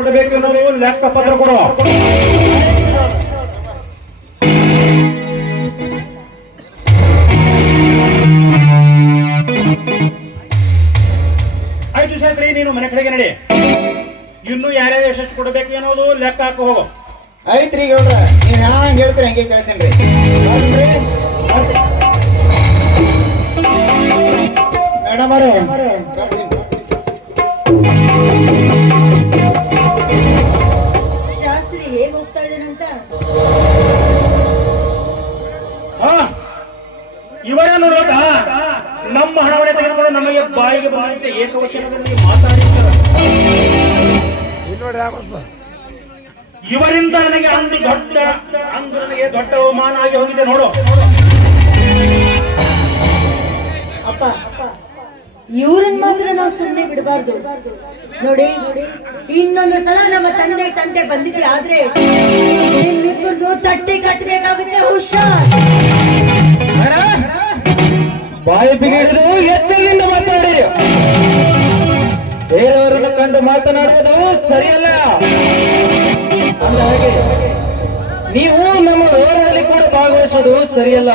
ಕೊಡಬೇಕು ಅನ್ನೋದು ಲೆಕ್ಕ ಪತ್ರ ಕೊಡು. ಆಯ್ತು ಶಾಸ್ತ್ರಿ, ನೀನು ಮನೆ ಕಡೆಗೆ ನಡಿ. ಇನ್ನು ಯಾರ್ಯಾರು ಎಷ್ಟೆಷ್ಟು ಕೊಡಬೇಕು ಅನ್ನೋದು ಲೆಕ್ಕ ಹಾಕಿ ಹೋಗು. ಐತ್ರಿ ಗೌಡ್ರ, ನೀವ್ ಹ್ಯಾಂಗ ಹೇಳ್ತೀರಿ ಹಂಗೆ ಕೇಳ್ತೇನ್ರಿ. ಮೇಡಮ್ ಅವರೇ, ಶಾಸ್ತ್ರಿ ಹೇಗ್ ಹೋಗ್ತಾ ಇದ್ದೇನಂತ? ಇವರೇ ನೋಡೋದ ನಮ್ಮ ಹಣವನ್ನೇ ತೆಗೆದುಕೊಂಡು ನಮಗೆ ಬಾಯಿಗೆ ಬಂದಂತೆ ಏಕವಚನದಲ್ಲಿ ಮಾತಾಡಿದ್ದಾರೆ. ಇವರಿಂದ ನನಗೆ ಅಂದು ನನಗೆ ದೊಡ್ಡ ಅವಮಾನ ಆಗಿ ಹೋಗಿದೆ ನೋಡು. ಅಪ್ಪ, ಇವ್ರನ್ನ ಮಾತ್ರ ನಾವು ಸುಮ್ಮನೆ ಬಿಡಬಾರ್ದು ನೋಡಿ. ಇನ್ನೊಂದು ಸಲ ನಮ್ಮ ತಂದೆ ಬಂದಿದ್ರೆ ಆದ್ರೆ ನಿಮ್ಮಿಬ್ಬರದು ತಟ್ಟಿ ಕಟ್ಟಬೇಕಾಗುತ್ತೆ. ಹುಷಾರ್. ಬಾಯಿ ಬಿಗಿಡಿದು ಎಚ್ಚರಿಕೆಯಿಂದ ಮಾತಾಡಿ. ಬೇರೆಯವರನ್ನು ಕಂಡು ಮಾತನಾಡುವುದು ಸರಿಯಲ್ಲ. ಹಾಗೆ ನೀವು ನಮ್ಮ ವ್ಯವಹಾರದಲ್ಲಿ ಕೂಡ ಭಾಗವಹಿಸೋದು ಸರಿಯಲ್ಲ.